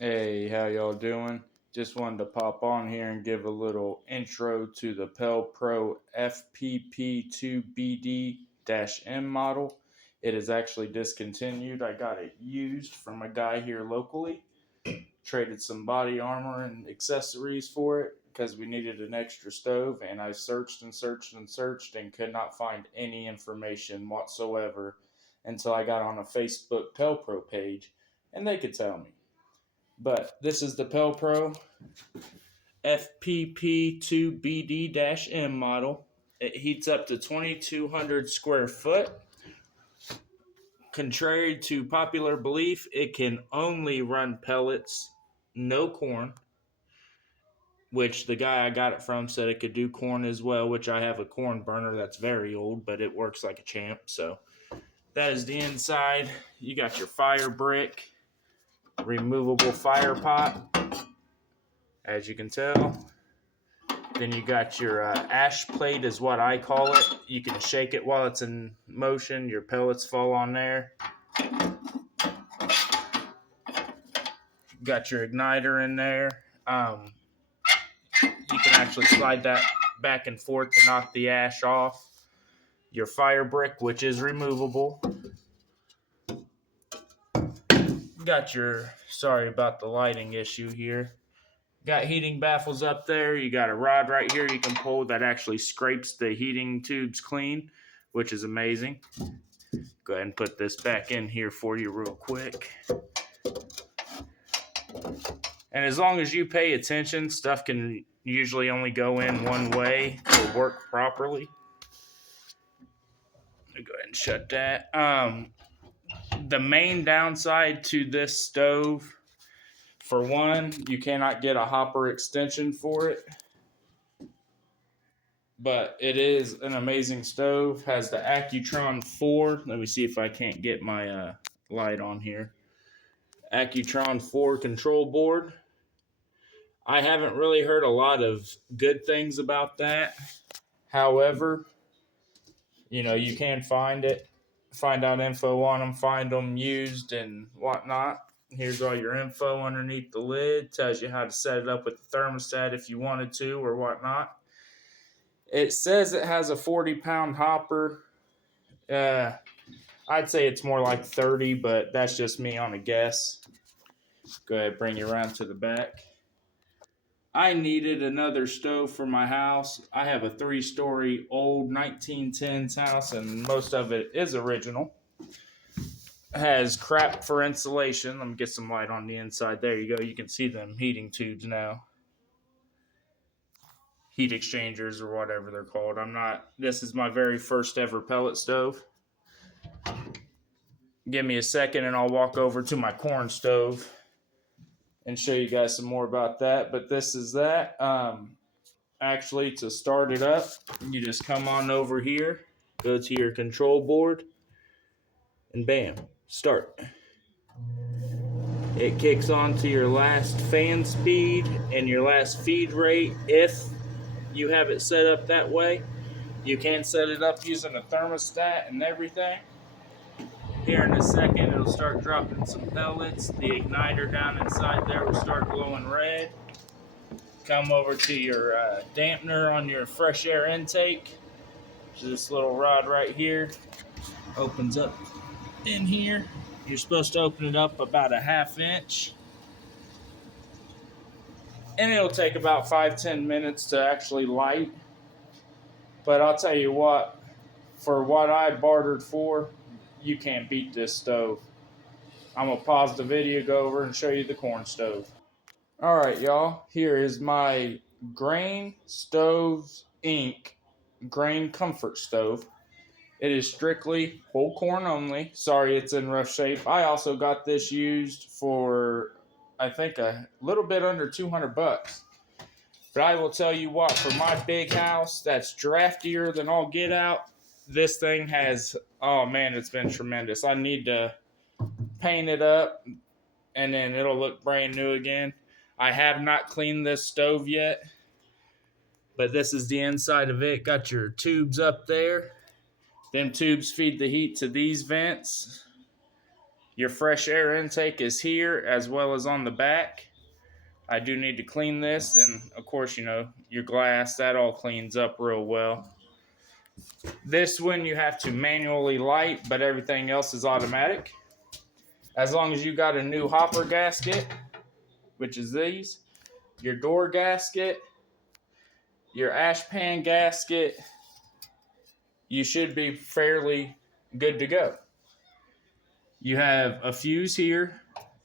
Hey, how y'all doing? Just wanted to pop on here and give a little intro to the PelPro FPP2BD-M model. It is actually discontinued. I got it used from a guy here locally. Traded some body armor and accessories for it because we needed an extra stove, and I searched and searched and searched and could not find any information whatsoever until I got on a Facebook PelPro page, and they could tell me. But this is the PelPro FPP2BD-M model. It heats up to 2,200 square foot. Contrary to popular belief, it can only run pellets, no corn, which the guy I got it from said it could do corn as well, which I have a corn burner that's very old, but it works like a champ. So that is the inside. You got your fire brick, removable fire pot, as you can tell. Then you got your ash plate is what I call it. You can shake it while it's in motion. Your pellets fall on there. Got your igniter in there. You can actually slide that back and forth to knock the ash off. Your fire brick, which is removable. Got your, sorry about the lighting issue here. Got heating baffles up there. You got a rod right here you can pull that actually scrapes the heating tubes clean, which is amazing. Go ahead and put this back in here for you real quick. And as long as you pay attention, stuff can usually only go in one way to work properly. Let me go ahead and shut that. The main downside to this stove, for one, you cannot get a hopper extension for it. But it is an amazing stove. Has the Accutron 4. Let me see if I can't get my light on here. Accutron 4 control board. I haven't really heard a lot of good things about that. However, you can find out info on them, find them used and whatnot. Here's all your info underneath the lid. Tells you how to set it up with the thermostat if you wanted to or whatnot. It says it has a 40-pound hopper. I'd say it's more like 30, but that's just me on a guess. Go ahead, bring you around to the back. I needed another stove for my house. I have a 3-story old 1910s house, and most of it is original. It has crap for insulation. Let me get some light on the inside. There you go. You can see them heating tubes now. Heat exchangers or whatever they're called. This is my very first ever pellet stove. Give me a second and I'll walk over to my corn stove and show you guys some more about that. But this is that. Actually, to start it up, you just come on over here, go to your control board, and bam, start. It kicks on to your last fan speed and your last feed rate if you have it set up that way. You can set it up using a thermostat and everything. Here in a second, it'll start dropping some pellets. The igniter down inside there will start glowing red. Come over to your dampener on your fresh air intake. This little rod right here opens up in here. You're supposed to open it up about a 1/2 inch. And it'll take about 5-10 minutes to actually light. But I'll tell you what, for what I bartered for, you can't beat this stove. I'm going to pause the video, go over and show you the corn stove. Alright, y'all. Here is my Grain Stoves Inc. Grain Comfort Stove. It is strictly whole corn only. Sorry it's in rough shape. I also got this used for, I think, a little bit under 200 bucks. But I will tell you what, for my big house that's draftier than all get out, this thing has, oh man, it's been tremendous. I need to paint it up and then it'll look brand new again. I have not cleaned this stove yet, but this is the inside of it. Got your tubes up there. Them tubes feed the heat to these vents. Your fresh air intake is here as well as on the back. I do need to clean this, and of course, you know, your glass, that all cleans up real well. This one you have to manually light, but everything else is automatic. As long as you got a new hopper gasket, which is these, your door gasket, your ash pan gasket, you should be fairly good to go. You have a fuse here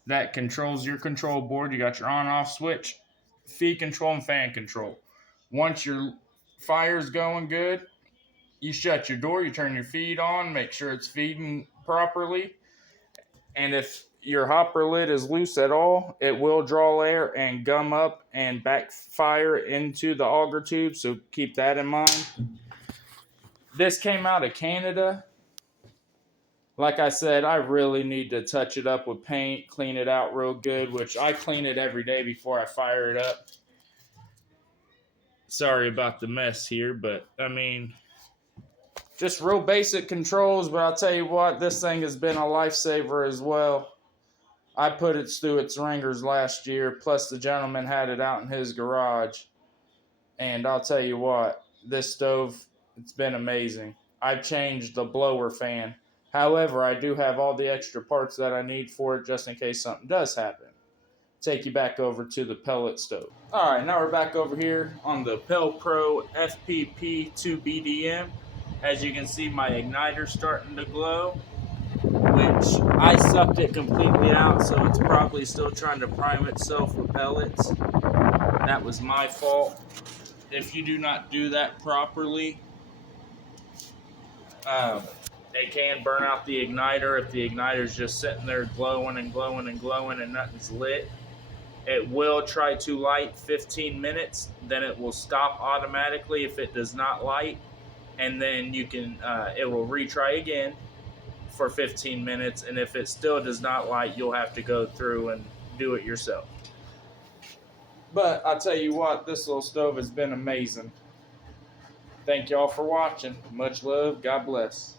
that controls your control board. You got your on-off switch, feed control, and fan control. Once your fire's going good, you shut your door, you turn your feed on, make sure it's feeding properly. And if your hopper lid is loose at all, it will draw air and gum up and backfire into the auger tube, so keep that in mind. This came out of Canada. Like I said, I really need to touch it up with paint, clean it out real good, which I clean it every day before I fire it up. Sorry about the mess here, but I mean, just real basic controls, but I'll tell you what, this thing has been a lifesaver as well. I put it through its ringers last year, plus the gentleman had it out in his garage. And I'll tell you what, this stove, it's been amazing. I've changed the blower fan. However, I do have all the extra parts that I need for it just in case something does happen. Take you back over to the pellet stove. All right, now we're back over here on the PelPro FPP2BD. As you can see, my igniter's starting to glow, which I sucked it completely out, so it's probably still trying to prime itself with pellets. That was my fault. If you do not do that properly, it can burn out the igniter. If the igniter is just sitting there glowing and glowing and glowing and nothing's lit, it will try to light 15 minutes. Then it will stop automatically if it does not light, and then you can it will retry again for 15 minutes. And if it still does not light, you'll have to go through and do it yourself. But I'll tell you what, this little stove has been amazing. Thank y'all for watching. Much love. God bless.